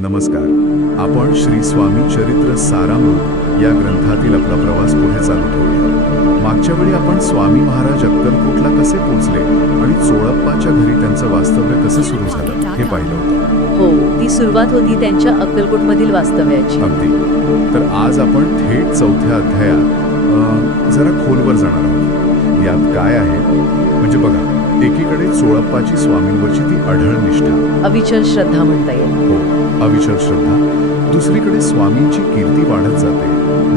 नमस्कार. आपण श्री स्वामी चरित्र सारामृत या ग्रंथातील आपला प्रवास पुढे चालू ठेवूया. मागच्या वेळी आपण स्वामी महाराज अक्कलकोटला कसे पोहोचले आणि चोळप्पाच्या घरी त्यांचं वास्तव्य कसं सुरू झालं हे पाहिलं होतं. हो, ती सुरुवात होती त्यांच्या अक्कलकोटमधील वास्तव्याची. अगदी. तर आज आपण थेट 4थ्या अध्यायात जरा खोलवर जाणार आहोत. यात काय आहे म्हणजे बघा, एकीकडे चोळप्पाची स्वामींवरची ती अढळ निष्ठा, अविचल श्रद्धा म्हणता येईल. हो, अविचल श्रद्धा. दुसरीकडे स्वामींची कीर्ती वाढत जाते.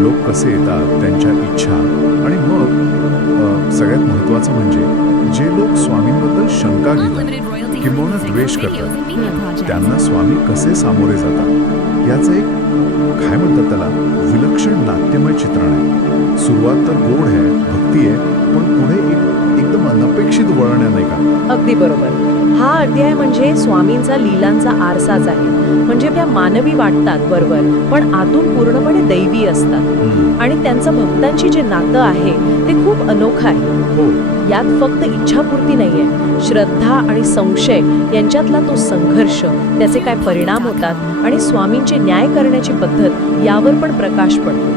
लोक कसे येतात, त्यांच्या इच्छा, आणि मग सगळ्यात महत्त्वाचं म्हणजे जे लोक स्वामींबद्दल शंका घेतात किंवा द्वेष करतात त्यांना स्वामी कसे सामोरे जातात याचं एक काय म्हणतात त्याला विलक्षण नाट्यमय चित्रण आहे. सुरुवात तर गोड आहे, भक्ती आहे, पण पुढे एकदम अनपेक्षित वळण आहे, नाही का? अगदी बरोबर. हा अध्याय म्हणजे स्वामींचा लीलांचा आरसाच आहे. म्हणजे त्या मानवी वाटतात बरोबर, पण आतून पूर्णपणे दैवी असतात. आणि त्यांचं भक्तांची जे नातं आहे ते खूप अनोखं आहे. हो. यात फक्त इच्छापूर्ती नाहीये, श्रद्धा आणि संशय यांच्यातला तो संघर्ष, त्याचे काय परिणाम होतात आणि स्वामींची न्याय करण्याची पद्धत यावर पण प्रकाश पडतो.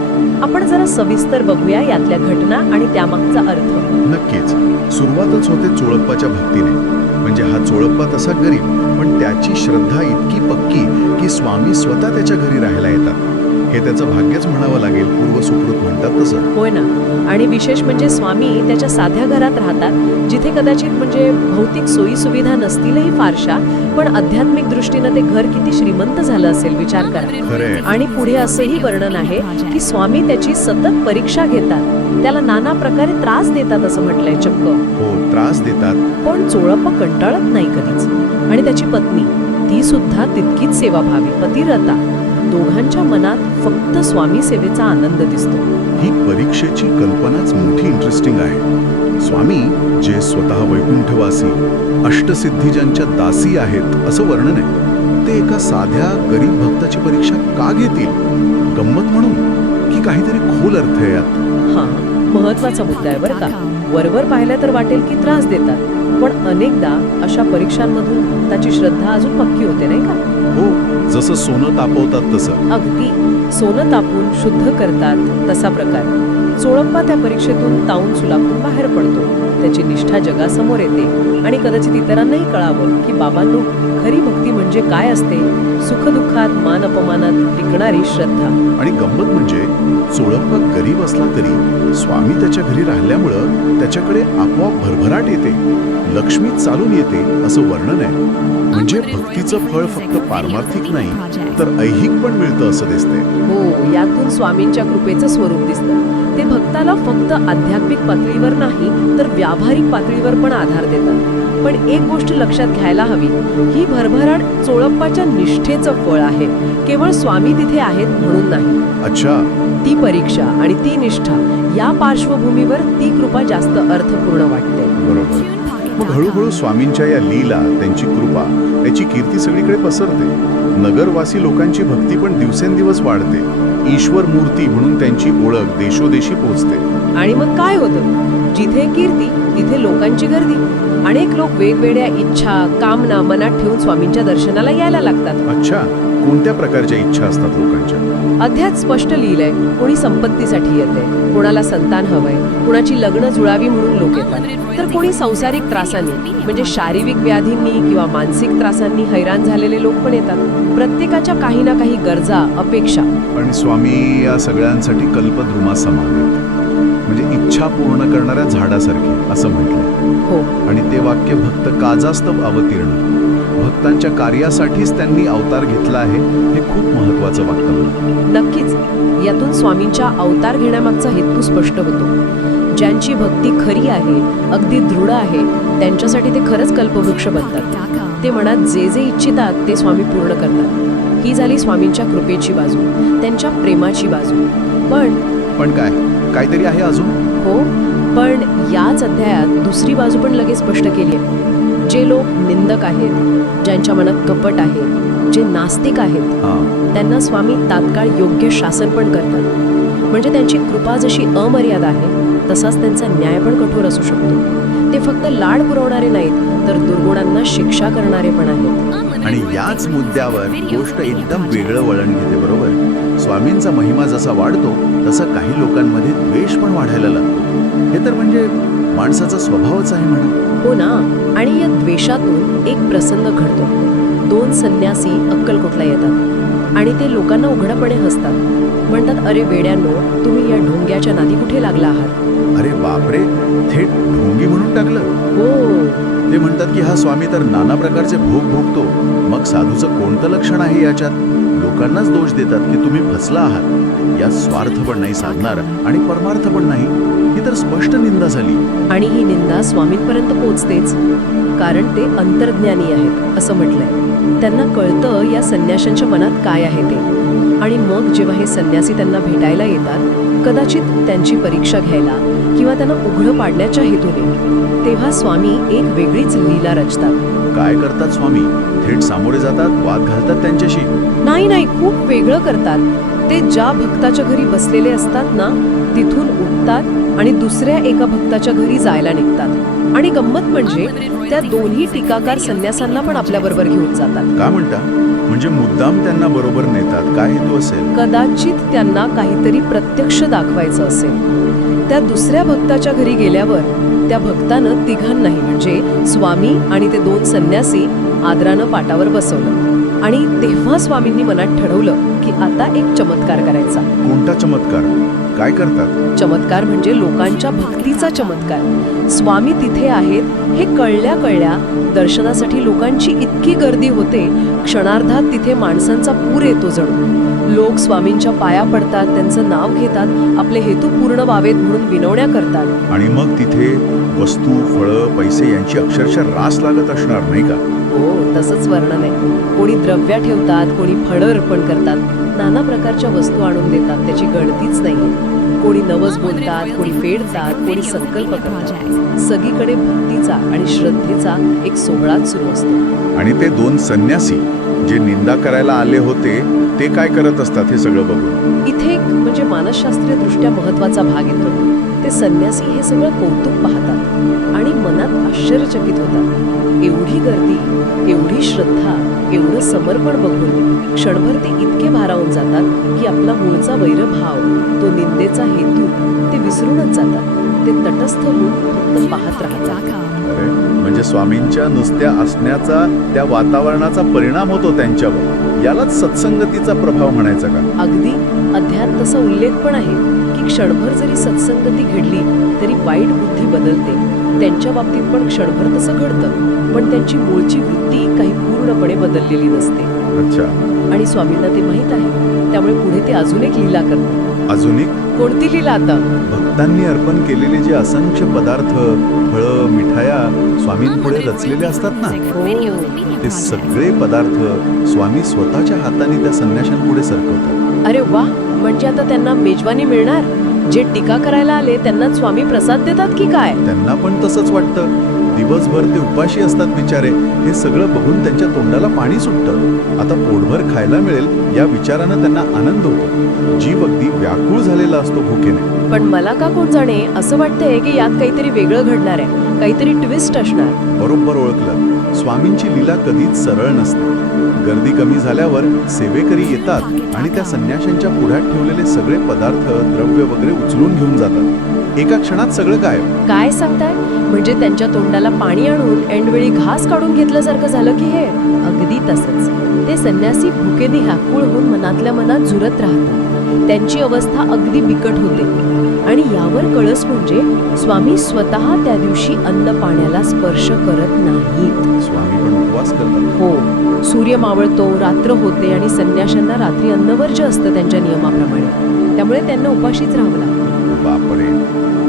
आपण जरा सविस्तर बघूया यातल्या घटना आणि त्यामागचा अर्थ. नक्कीच. सुरुवातच होते चोळप्पाच्या भक्तीने. म्हणजे हा चोळप्पा तसा गरीब, पण त्याची श्रद्धा इतकी पक्की की स्वामी स्वतः त्याच्या घरी राहायला येतात. हे त्याचं भाग्यच म्हणावं लागेल, पूर्वसुकृत म्हणतात तसं. होय ना. आणि विशेष म्हणजे स्वामी त्याच्या साध्या घरात राहतात, जिथे कदाचित म्हणजे भौतिक सोयी सुविधा नसतीलही फारशा, पण आध्यात्मिक दृष्टीनं ते घर किती श्रीमंत झालं असेल विचार करा. खरंय. आणि पुढे असंही वर्णन आहे की स्वामी त्याची सतत परीक्षा घेतात, त्याला नाना प्रकारे त्रास देतात असं म्हटलंय चक्क. हो, त्रास देतात. पण चोळप्पा कंटाळत नाही कधीच. आणि त्याची पत्नी, ती सुद्धा तितकीच सेवाभावी, पतिव्रता. दोघांच्या मनात फक्त स्वामी सेवेचा आनंद दिसतो. ही परीक्षेची कल्पनाच मोठी इंटरेस्टिंग आहे. स्वामी जे स्वतः वैकुंठवासी, अष्टसिद्धी ज्यांच्या दासी आहेत असं वर्णन आहे, ते एका साध्या गरीब भक्ताची परीक्षा का घेतील? गंमत म्हणून की काहीतरी खोल अर्थ आहे यात? हा महत्वाचा मुद्दा आहे बरं का. वरवर पाहिलं तर वाटेल की त्रास देतात, पण अनेकदा अशा परीक्षांमधून भक्ताची श्रद्धा अजून पक्की होते, नाही का? हो, जसं सोनं तापवतात तसं. अगदी. सोनं तापून शुद्ध करतात तसा प्रकार. चोळप्पा त्या परीक्षेतून ताऊन सुलाखून बाहेर पडतो. त्याची निष्ठा जगासमोर येते आणि कदाचित इतरांनाही कळावं की बाबांनो, खरी भक्ती म्हणजे काय असते. सुखदुःखात, मान अपमानात टिकणारी श्रद्धा. आणि गंमत म्हणजे चोळप्पा गरीब असला तरी स्वामी त्याच्या घरी राहिल्यामुळं त्याच्याकडे आपोआप भरभराट येते, लक्ष्मी चालून येते असं वर्णन आहे. म्हणजे भक्तीचं फळ फक्त पारमार्थिक नाही तर ऐहिक पण मिळतं असं दिसतंय. हो, यातून स्वामींच्या कृपेचं स्वरूप दिसतं. ते भक्ताला फक्त आध्यात्मिक पातळीवर नाही तर व्यावहारिक पातळीवर पण आधार देतात. पण एक गोष्ट लक्षात घ्यायला हवी, ही भरभराट चोळप्पाच्या निष्ठेचं फळ आहे, केवळ स्वामी तिथे आहेत म्हणून नाही. अच्छा. ती परीक्षा आणि ती निष्ठा या पार्श्वभूमीवर ती कृपा जास्त अर्थपूर्ण वाटते. बरोबर. मग हळूहळू स्वामींच्या या लीला, त्यांची कृपा, त्याची कीर्ती सगळीकडे पसरते. नगरवासी लोकांची भक्ती पण दिवसेंदिवस वाढते. ईश्वर मूर्ती म्हणून त्यांची ओळख देशोदेशी पोहोचते. आणि मग काय होतं? जिथे कीर्ती तिथे लोकांची गर्दी. अनेक लोक वेगवेगळ्या इच्छा, कामना मनात ठेवून स्वामींच्या दर्शनाला यायला लागतात. अच्छा. कोणत्या प्रकारच्या इच्छा असतात लोकांच्या? अध्यात स्पष्ट लिहिलंय. कोणी संपत्तीसाठी येते, कोणाला संतान हवंय, कोणाची लग्न जुळावी म्हणून लोक येतात, तर कोणी संसारिक त्रासांनी म्हणजे शारीरिक व्याधींनी किंवा मानसिक त्रासांनी हैराण झालेले लोक पण येतात. प्रत्येकाच्या काही ना काही गरजा, अपेक्षा. आणि स्वामी या सगळ्यांसाठी कल्पद्रुमा समान आहेत. म्हणजे इच्छा पूर्ण करणाऱ्या झाडासारखे असं म्हटलंय. हो. आणि ते वाक्य भक्त काजास्तव अवतीर्ण, भक्तांच्या कार्यासाठीच त्यांनी अवतार घेतला आहे, हे खूप महत्वाचं वाटतं. नक्कीच. यातून स्वामींच्या अवतार घेण्यामागचा हेतू स्पष्ट होतो. ज्यांची भक्ती खरी आहे, अगदी दृढ आहे, त्यांच्यासाठी ते खरंच कल्पवृक्ष बनतात. ते मनात जे जे इच्छितात ते स्वामी पूर्ण करतात. ही झाली स्वामींच्या कृपेची बाजू, त्यांच्या प्रेमाची बाजू. पण काय काहीतरी आहे अजून? हो, पण याच अध्यायात दुसरी बाजू पण लगेच स्पष्ट केली आहे. जे लोक निंदक आहेत, ज्यांच्या मनात कपट आहे, जे नास्तिक आहेत, त्यांना स्वामी तात्काळ योग्य शासन पण करतात. म्हणजे त्यांची कृपा जशी अमर्याद आहे तसाच त्यांचा न्याय पण कठोर असू शकतो. ते फक्त लाड पुरवणारे नाहीत तर दुर्गुणांना शिक्षा करणारे पण आहेत. आणि याच मुद्द्यावर गोष्ट एकदम वेगळं वळण घेते. बरोबर, स्वामींचा महिमा जसा वाढतो तसा काही लोकांमध्ये द्वेष पण वाढायला लागतो. हे तर म्हणजे माणसाचा स्वभावच आहे म्हणा. हो ना. आणि या द्वेषातून एक प्रसंग घडतो. 2 संन्यासी अक्कलकोटला येतात आणि ते लोकांना उघडपणे हसतात. म्हणतात, अरे वेड्यांनो, तुम्ही या ढोंग्याच्या नादी कुठे लागला आहात? अरे बापरे, थेट ढोंगी म्हणून टाकलं. हो. ते म्हणतात की हा स्वामी तर नाना प्रकारचे भोग भोगतो. मग साधूचं कोणतं लक्षण आहे याच्यात? लोकांनाच दोष देतात की तुम्ही फसला आहात. यात स्वार्थ पण नाही साधणार आणि परमार्थ पण नाही. ही तर स्पष्ट निंदा झाली. आणि ही निंदा स्वामींपर्यंत पोहोचतेच, कारण ते अंतर्ज्ञानी आहेत असं म्हटलंय. त्यांना कळतं या संन्याशांच्या मनात काय आहे ते. आणि मग जेव्हा हे संन्यासी त्यांना भेटायला येतात, कदाचित त्यांची परीक्षा घ्यायला किंवा त्यांना उघडं पाडण्याच्या हेतूने, तेव्हा स्वामी एक वेगळीच लीला रचतात. काय करतात स्वामी? थेट सामोरे जातात, वाद घालतात त्यांच्याशी? नाही, खूप वेगळं करतात. ते ज्या भक्ताच्या घरी बसलेले असतात ना, तिथून उठतात आणि दुसऱ्या एका भक्ताच्या घरी जायला निघतात. आणि गंमत म्हणजे त्या दोन्ही टीकाकार संन्यासांना पण आपल्याबरोबर घेऊन जातात. का म्हणता? म्हणजे मुद्दाम त्यांना बरोबर नेतात? काय हेतू असेल? कदाचित त्यांना काहीतरी प्रत्यक्ष दाखवायचं असेल. त्या दुसऱ्या भक्ताच्या घरी गेल्यावर त्या भक्तानं तिघांनाही म्हणजे स्वामी आणि ते 2 संन्यासी आदरानं पाटावर बसवलं. आणि तेव्हा स्वामींनी मनात ठरवलं की आता एक चमत्कार करायचा. कोणता चमत्कार? काय करतात? चमत्कार म्हणजे लोकांच्या भक्तीचा चमत्कार. स्वामी तिथे आहेत हे कळल्या दर्शनासाठी लोकांची इतकी गर्दी होते, क्षणार्धात तिथे माणसांचा पूर येतो जणू. लोक स्वामींच्या पाया पडतात, त्यांचं नाव घेतात, आपले हेतू पूर्ण व्हावेत म्हणून विनवण्या करतात. आणि मग तिथे वस्तू, फळं, पैसे यांची अक्षरशः रास लागत असणार नाही का? हो, तसंच वर्णन आहे. कोणी द्रव्या ठेवतात, कोणी फळं अर्पण करतात, नाना प्रकारच्या वस्तू आणून देतात, त्याची गणतीच नाहीये. कोणी नवस बोलतात, कोणी फेडतात, कोणी संकल्प करतात. सगळीकडे भक्तीचा आणि श्रद्धेचा एक सोहळाच सुरू असतो. आणि ते 2 संन्यासी जे निंदा करायला आले होते ते काय करत असतात हे सगळं बघून? इथे एक म्हणजे मानसशास्त्रीय दृष्ट्या महत्वाचा भाग येतो. ते संन्यासी हे सगळं कौतुक पाहतात आणि मनात आश्चर्यचकित होतात. एवढी गर्दी, एवढी श्रद्धा, एवढं समर्पण बघून क्षणभर ते इतके भारावून जातात की आपला मूळचा वैरभाव, तो निंदेचा हेतू ते विसरूनच जातात. ते तटस्थ होऊन फक्त पाहत राहतात. अरे, म्हणजे स्वामींच्या नुसत्या असण्याचा त्या वातावरणाचा परिणाम होतो त्यांच्यावर. यालाच सत्संगतीचा प्रभाव म्हणायचा का? अगदी. अध्यात तसा उल्लेख पण आहे की क्षणभर जरी सत्संगती घडली तरी वाईट बुद्धी बदलते. त्यांच्या बाबतीत पण क्षणभर तसं घडतं, पण त्यांची मूळची वृत्ती काही पूर्णपणे बदललेली नसते. अच्छा. आणि स्वामींना ते माहीत आहे, त्यामुळे पुढे ते अजून एक लीला करतात. अजून एक? कोणती लीला आता? भक्तांनी अर्पण केलेले जे असंख्य पदार्थ, फळं, मिठाया स्वामींपुढे रचलेले असतात ना, ते सगळे पदार्थ स्वामी स्वतःच्या हाताने त्या संन्याशांपुढे सरकवतात. अरे वा, म्हणजे आता त्यांना मेजवानी मिळणार? जे टीका करायला आले त्यांना स्वामी प्रसाद देतात की काय? त्यांना पण तसंच वाटतं. दिवसभर ते उपाशी असतात बिचारे. हे सगळं बघून त्यांच्या तोंडाला पाणी सुटतं. आता पोटभर खायला मिळेल या विचारानं त्यांना आनंद होतो. जीव अगदी व्याकुळ झालेला असतो भुकेने. पण मला का कोण जाणे असं वाटतंय की यात काहीतरी वेगळं घडणार आहे, काहीतरी ट्विस्ट असणार. बरोबर ओळखलं. स्वामींची लीला कधीच सरळ नसते. गर्दी कमी झाल्यावर सेवेकरी येतात आणि त्या संन्याशांच्या पुढ्यात ठेवलेले सगळे पदार्थ, द्रव्य वगैरे उचलून घेऊन जातात. एका क्षणात सगळं काय सांगताय? म्हणजे त्यांच्या तोंडाला पाणी आणून ऐनवेळी घास काढून घेतल्यासारखं झालं की हे? अगदी तसंच. ते संन्यासी भुकेने व्याकुळ होऊन मनातल्या मनात झुरत राहतात. त्यांची अवस्था अगदी बिकट होते. आणि यावर कळस म्हणजे स्वामी स्वतः त्या दिवशी अन्न पाण्याला स्पर्श करत नाहीत. स्वामी पण उपवास करतात. हो, सूर्य मावळतो, रात्र होते आणि संन्याशांना रात्री अन्नवर्ज्य असतं त्यांच्या नियमाप्रमाणे. त्यामुळे त्यांना उपाशीच राहावं लागतं. बापरे,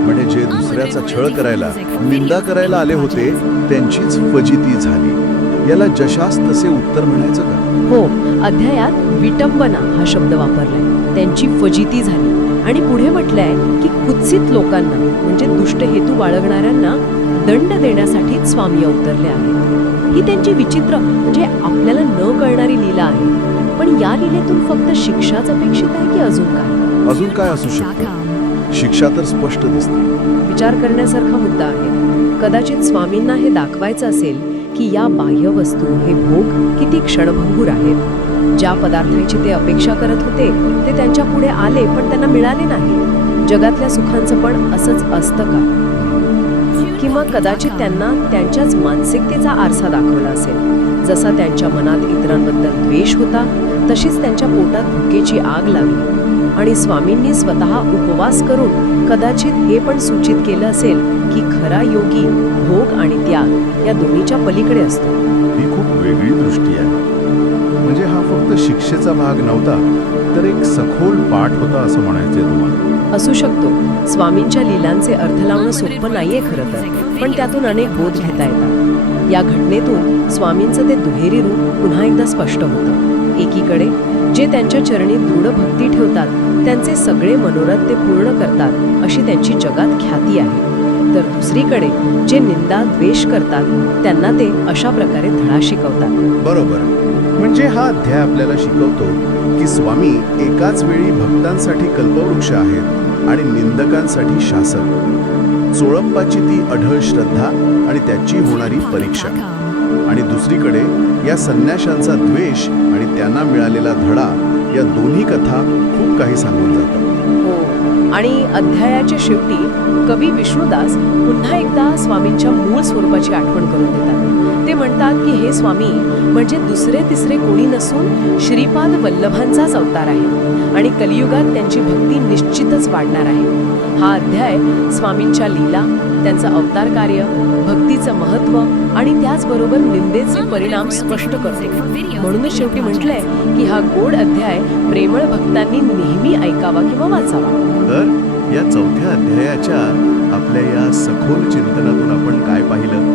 म्हणजे जे दुसऱ्याचा छळ करायला, निंदा करायला आले होते त्यांचीच फजिती झाली. याला जशास तसे उत्तर म्हणायचं का? हो, अध्यायात विटंबना हा शब्द वापरलाय. त्यांची फजिती झाली. आणि पुढे म्हटलंय की कुत्सित लोकांना म्हणजे दुष्ट हेतू बाळगणाऱ्यांना दंड देण्यासाठी स्वामी अवतरले आहेत. ही त्यांची विचित्र म्हणजे आपल्याला न कळणारी लीला आहे. पण या लीलेतून फक्त शिक्षाच अपेक्षित आहे की अजून काय? अजून काय असू शकतं? शिक्षा तर स्पष्ट दिसते. विचार करण्यासारखा मुद्दा आहे. कदाचित स्वामींना हे दाखवायचं असेल की या बाह्य वस्तू हे भोग किती क्षणभंगूर आहेत. ज्या पदार्थांची ते अपेक्षा करत होते ते त्यांच्या पुढे आले पण त्यांना मिळाले नाही. जगातल्या सुखांचं पण असंच असतं का? किंवा कदाचित त्यांना त्यांच्याच मानसिकतेचा आरसा दाखवला असेल. जसा त्यांच्या मनात इतरांबद्दल द्वेष होता तशीच त्यांच्या पोटात भुकेची आग लागली. आणि स्वामींनी स्वतः उपवास करून कदाचित हे पण सूचित केलं असेल की खरा योगी भोग आणि त्याग या दोन्हीच्या पलीकडे असतो. ही खूप वेगळी दृष्टी आहे. म्हणजे हा फक्त शिक्षेचा भाग नव्हता तर एक सखोल पाठ होता असं म्हणायचंय तुम्हाला. असू शकतो. स्वामींच्या लीलांचे अर्थ लावणं सोपं नाहीये खरं तर, पण त्यातून अनेक बोध घेता येतात. या घटनेतून स्वामींचं ते दुहेरी रूप पुन्हा एकदा स्पष्ट होतं. एकीकडे जे त्यांच्या चरणी दृढ भक्ती ठेवतात त्यांचे सगळे मनोरथ ते पूर्ण करतात अशी त्यांची जगात ख्याती आहे. तर दुसरीकडे जे निंदा द्वेष करतात त्यांना ते अशा प्रकारे धडा शिकवतात. बरोबर. म्हणजे हा अध्याय आपल्याला शिकवतो की स्वामी एकाच वेळी भक्तांसाठी कल्पवृक्ष आहेत आणि निंदकांसाठी शासक. चोळप्पाची ती अढळ श्रद्धा आणि त्याची होणारी परीक्षा, आणि दुसरीकडे या संन्याशांचा द्वेष आणि त्यांना मिळालेला धडा, या दोन्ही कथा खूप काही सांगून जातात. हो, आणि अध्यायाच्या शेवटी कवी विष्णुदास पुन्हा एकदा स्वामींच्या मूळ स्वरूपाची आठवण करून देतात. ते म्हणतात की हे स्वामी म्हणजे दुसरे तिसरे कोणी नसून श्रीपाद वल्लभांचाच अवतार आहे आणि कलियुगात त्यांची भक्ती निश्चितच वाढणार आहे. हा अध्याय स्वामींच्या लीला, त्यांचं अवतार कार्य, भक्तीचं महत्त्व आणि त्याचबरोबर निंदेचे परिणाम स्पष्ट करतो. म्हणूनच शेवटी म्हटलंय की हा गोड अध्याय प्रेमळ भक्तांनी नेहमी ऐकावा किंवा वाचावा. तर या चौथ्या अध्यायाच्या आपल्या या सखोल चिंतनातून आपण काय पाहिलं?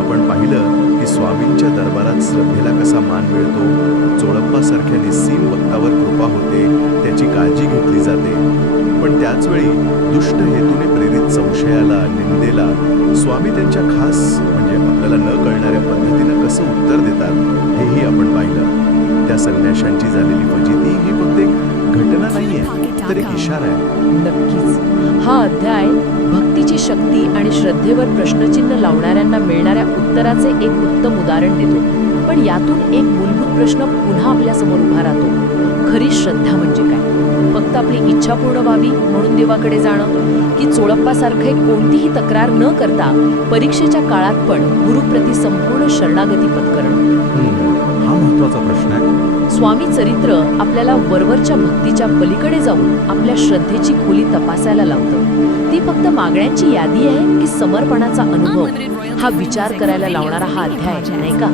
आपण पाहिलं की स्वामींच्या दरबारात श्रद्धेला कसा मान मिळतो, चोळप्पासारख्या निस्सीम भक्तावर कृपा होते, त्याची काळजी घेतली जाते. पण त्याचवेळी दुष्ट हेतूने प्रेरित संशयाला, निंदेला स्वामी त्यांच्या खास म्हणजे आपल्याला न कळणाऱ्या पद्धतीनं कसं उत्तर देतात हेही आपण पाहिलं. त्या संन्याशांची झालेली फजिती ही फक्त एक घटना नाहीये, तर एक इशारा आहे. नक्कीच हा अध्याय भक्तीची शक्ती आणि श्रद्धेवर प्रश्नचिन्ह लावणाऱ्यांना मिळणाऱ्या उत्तराचे एक उत्तम उदाहरण देतो. पण यातून एक मूलभूत प्रश्न पुन्हा आपल्यासमोर उभा राहतो. खरी श्रद्धा म्हणजे काय? फक्त आपली इच्छा पूर्ण व्हावी म्हणून देवाकडे जाणं, की चोळप्पासारखे कोणतीही तक्रार न करता परीक्षेच्या काळात पण गुरुप्रती संपूर्ण शरणागती पत्करणं? हा महत्वाचा प्रश्न आहे. स्वामी चरित्र आपल्याला वरवरच्या भक्तीच्या पलीकडे जाऊन आपल्या श्रद्धेची खोली तपासायला लावतं. ती फक्त मागण्यांची यादी आहे की समर्पणाचा अनुभव? हा विचार करायला लावणारा हा अध्याय, नाही का?